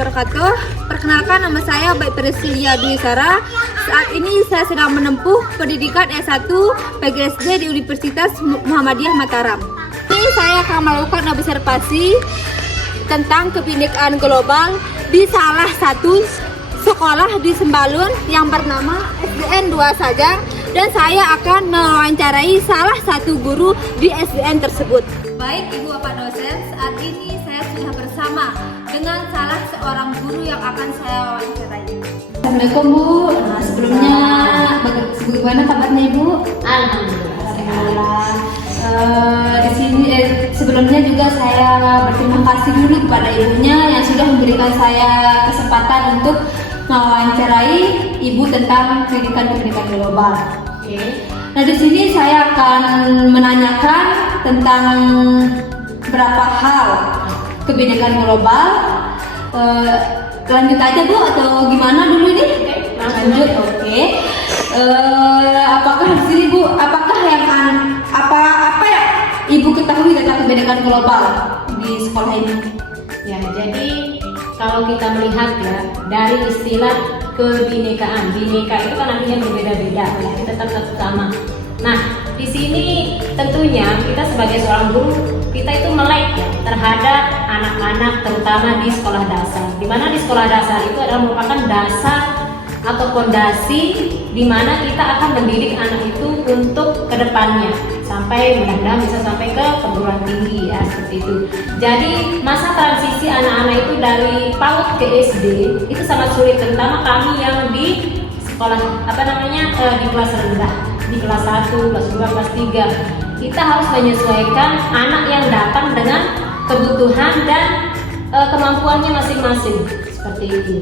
wabarakatuh. Perkenalkan, nama saya Baik Priscilia Dwi Sara. Saat ini saya sedang menempuh pendidikan S1 PGSD di Universitas Muhammadiyah Mataram. Ini saya akan melakukan observasi tentang kebinekaan global di salah satu sekolah di Sembalun yang bernama SDN 2 Sajang, dan saya akan mewawancarai salah satu guru di SDN tersebut. Baik Ibu Bapak dosen, saat ini saya sudah bersama dengan salah seorang guru yang akan saya wawancarai. Assalamualaikum Bu. Sebelumnya bagaimana kabarnya Ibu? Alhamdulillah. Di sini sebelumnya juga saya berterima kasih dulu kepada ibunya yang sudah memberikan saya kesempatan untuk mewawancarai Ibu tentang pendidikan global. Oke. Nah, di sini saya akan menanyakan tentang beberapa hal kebinekaan global. Lanjut aja Bu atau gimana dulu ini? Lanjut. Oke. Apakah di sini Bu, apakah yang apa ya Ibu ketahui tentang kebinekaan global di sekolah ini? Ya, jadi kalau kita melihat ya dari istilah kebinekaan, bineka itu kan artinya berbeda-beda, tapi tetap satu sama. Nah, di sini tentunya kita sebagai seorang guru, kita itu melek ya terhadap anak-anak terutama di sekolah dasar. Di mana di sekolah dasar itu adalah merupakan dasar atau fondasi di mana kita akan mendidik anak itu untuk kedepannya sampai mudah-mudahan bisa sampai ke perguruan tinggi ya, seperti itu. Jadi masa transisi anak-anak itu dari PAUD ke SD itu sangat sulit, terutama kami yang di sekolah di kelas rendah, di kelas 1, kelas 2, kelas 3. Kita harus menyesuaikan anak yang datang dengan kebutuhan dan kemampuannya masing-masing, seperti itu.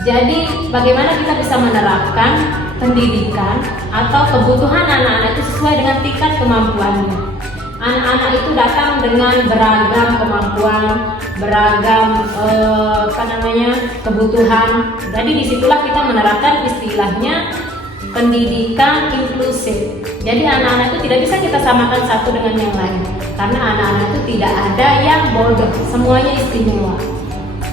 Jadi bagaimana kita bisa menerapkan pendidikan atau kebutuhan anak-anak itu sesuai dengan tingkat kemampuannya. Anak-anak itu datang dengan beragam kemampuan, beragam kebutuhan. Jadi disitulah kita menerapkan istilahnya pendidikan inklusif. Jadi anak-anak itu tidak bisa kita samakan satu dengan yang lain, karena anak-anak itu tidak ada yang bodoh, semuanya istimewa.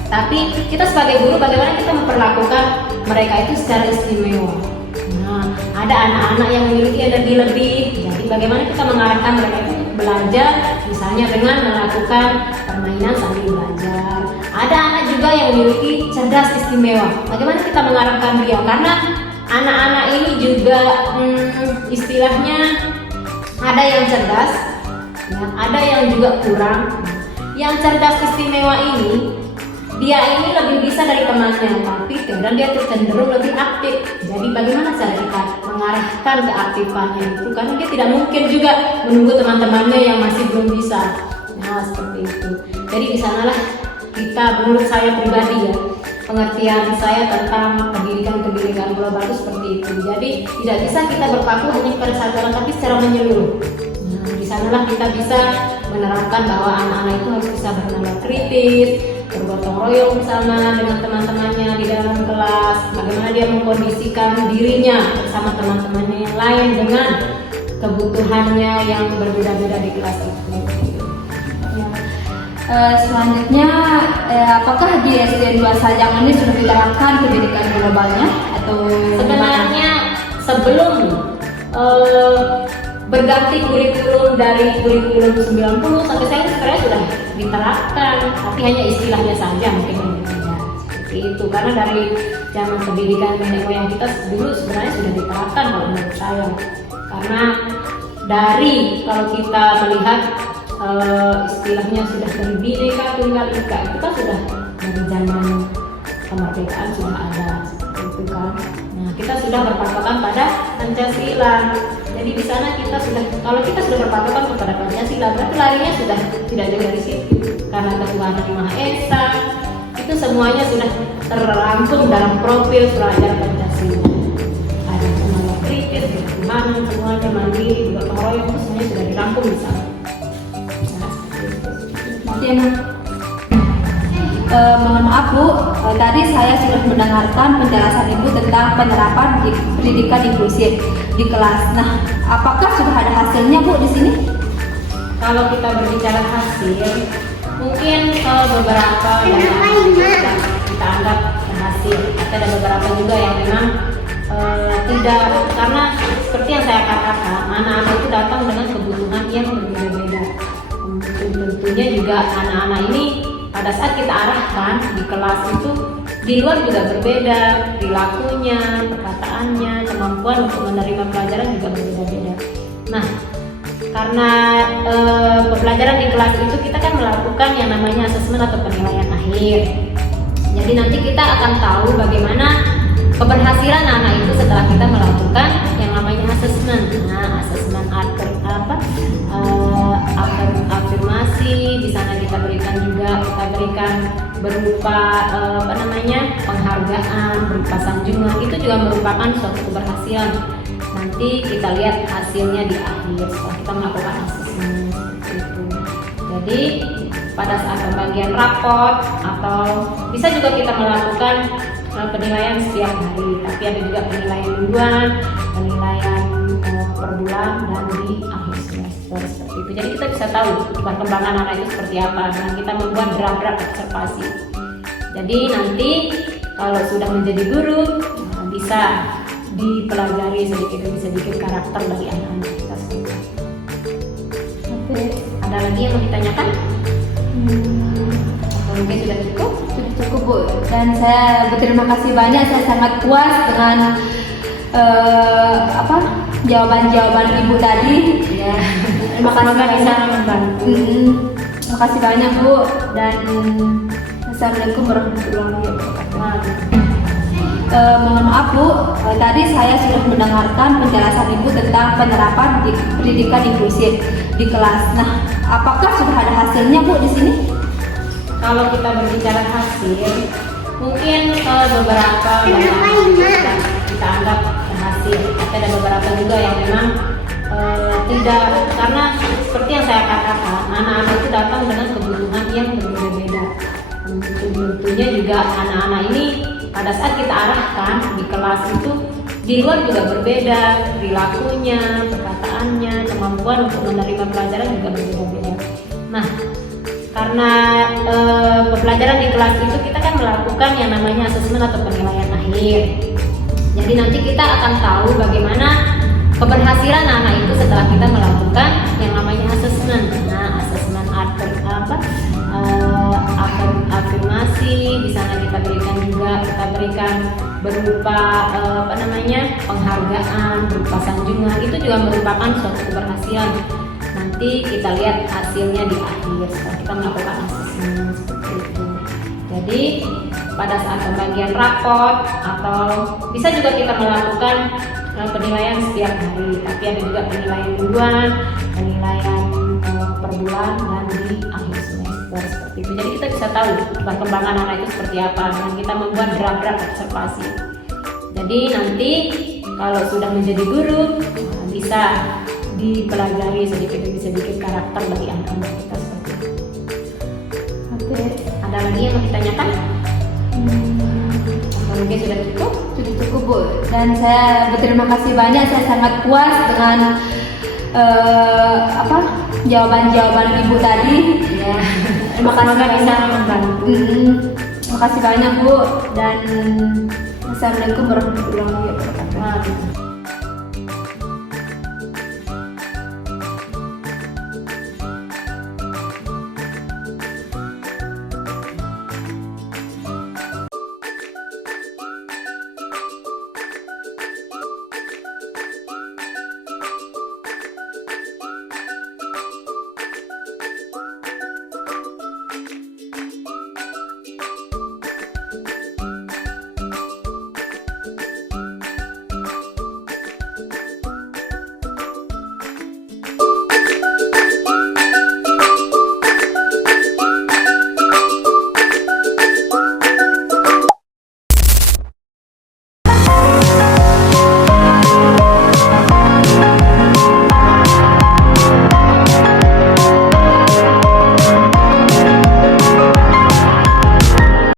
Tapi kita sebagai guru, bagaimana kita memperlakukan mereka itu secara istimewa. Nah, ada anak-anak yang memiliki energi lebih, jadi bagaimana kita mengarahkan mereka itu belajar, misalnya dengan melakukan permainan sambil belajar. Ada anak juga yang memiliki cerdas istimewa, bagaimana kita mengarahkan dia, karena anak-anak ini juga istilahnya ada yang cerdas, ya, ada yang juga kurang. Yang cerdas istimewa ini, dia ini lebih bisa dari temannya, tapi kemudian dia cenderung lebih aktif. Jadi bagaimana cara kita mengarahkan keaktifannya itu, karena dia tidak mungkin juga menunggu teman-temannya yang masih belum bisa. Nah, seperti itu. Jadi di sanalah kita, menurut saya pribadi ya, pengertian saya tentang pendidikan global itu seperti itu. Jadi tidak bisa kita berpaku hanya pada satu orang, tapi secara menyeluruh. Nah, di sanalah kita bisa menerapkan bahwa anak-anak itu harus bisa bernalar kritis, bergotong royong bersama dengan teman-temannya di dalam kelas, bagaimana dia mengkondisikan dirinya bersama teman-temannya yang lain dengan kebutuhannya yang berbeda-beda di kelas itu. Selanjutnya, apakah di SDN 2 Sajang ini sudah diterapkan pendidikan globalnya atau sebenarnya sebelum berganti kurikulum dari kurikulum 90 sampai sekarang sudah diterapkan, tapi hanya istilahnya saja mungkin berbeda, seperti itu. Karena dari zaman pendidikan nenek moyang kita dulu sebenarnya sudah diterapkan kalau menurut saya. Karena dari kalau kita melihat istilahnya sudah dari Bhinneka Tunggal Ika, itu kan sudah dari zaman kemerdekaan sudah ada, seperti itu kan. Nah, kita sudah berpatokan pada Pancasila. Jadi di sana kita sudah, kalau kita sudah berpatokan kepada Pancasila, berarti larinya sudah tidak jauh dari situ. Karena ketuhanan yang Maha Esa, itu semuanya sudah terrangkum dalam profil pelajar Pancasila. Ada kemampuan kritis, ketuhanan, semuanya mandiri, gotong royong, itu semuanya sudah dirangkum di sana. Mohon maaf Bu, tadi saya sudah mendengarkan penjelasan Ibu tentang penerapan pendidikan inklusif di kelas. Nah, apakah sudah ada hasilnya Bu di sini? Kalau kita berbicara hasil, mungkin beberapa yang kita anggap berhasil. Tapi ada beberapa juga yang memang tidak, karena seperti yang saya katakan, anak-anak itu datang dengan kebutuhan yang berbeda-beda. Tentunya juga anak-anak ini pada saat kita arahkan di kelas itu di luar juga berbeda, perilakunya, perkataannya, kemampuan untuk menerima pelajaran juga berbeda-beda. Nah, karena pembelajaran di kelas itu kita kan melakukan yang namanya asesmen atau penilaian akhir. Jadi nanti kita akan tahu bagaimana keberhasilan anak itu setelah kita melakukan yang namanya asesmen. Nah, asesmen afirmasi di sana kita berikan berupa penghargaan, berupa sanjungan, itu juga merupakan suatu keberhasilan. Nanti kita lihat hasilnya di akhir setelah kita melakukan asesmen seperti itu. Jadi pada saat pembagian raport atau bisa juga kita melakukan penilaian setiap hari, tapi ada juga penilaian mingguan, penilaian per bulan, dan di akhir semester seperti itu. Jadi kita bisa tahu perkembangan anak itu seperti apa dan kita membuat draft-draft observasi. Jadi nanti kalau sudah menjadi guru bisa dipelajari sedikit demi sedikit karakter dari anak-anak kita semua. Oke. Ada lagi yang mau ditanyakan? Mungkin sudah cukup? Sudah cukup, Bu. Dan saya berterima kasih banyak, saya sangat puas dengan jawaban-jawaban Ibu tadi. Ya. Terima kasih Semoga bisa banyak. membantu. Terima kasih banyak, Bu. Dan Assalamualaikum warahmatullahi wabarakatuh. Mohon maaf, Bu, tadi saya sudah mendengarkan penjelasan Ibu tentang penerapan pendidikan inklusif di kelas. Nah, apakah sudah ada hasilnya, Bu, di sini? Kalau kita berbicara hasil, mungkin beberapa kita anggap berhasil. Tapi ada beberapa juga yang memang tidak, karena seperti yang saya katakan, anak-anak itu datang dengan kebutuhan yang berbeda-beda. Tentunya juga anak-anak ini pada saat kita arahkan di kelas itu di luar juga berbeda, perilakunya, perkataannya, kemampuan untuk menerima pelajaran juga berbeda-beda. Nah, karena pembelajaran di kelas itu kita kan melakukan yang namanya asesmen atau penilaian akhir. Jadi nanti kita akan tahu bagaimana keberhasilan anak itu setelah kita melakukan yang namanya asesmen. Nah, asesmen afirmasi di sana kita berikan berupa penghargaan, berupa sanjungan, itu juga merupakan suatu keberhasilan. Nanti kita lihat hasilnya di akhir setelah kita melakukan asesmen seperti itu. Jadi pada saat pembagian raport atau bisa juga kita melakukan penilaian setiap hari, tapi ada juga penilaian mingguan, penilaian per bulan, dan di akhir semester seperti itu. Jadi kita bisa tahu perkembangan anak itu seperti apa dan kita membuat draft-draft observasi. Jadi nanti kalau sudah menjadi guru bisa dipelajari sedikit demi sedikit karakter dari anak-anak kita seperti itu. Oke. Ada lagi yang mau ditanyakan? Mungkin sudah cukup? Sudah cukup, Bu. Dan saya berterima kasih banyak, saya sangat puas dengan jawaban-jawaban Ibu tadi. Ya. Terima kasih Semoga bisa banyak. membantu. Terima kasih banyak, Bu. Dan Assalamualaikum warahmatullahi wabarakatuh. Waalaikumsalam.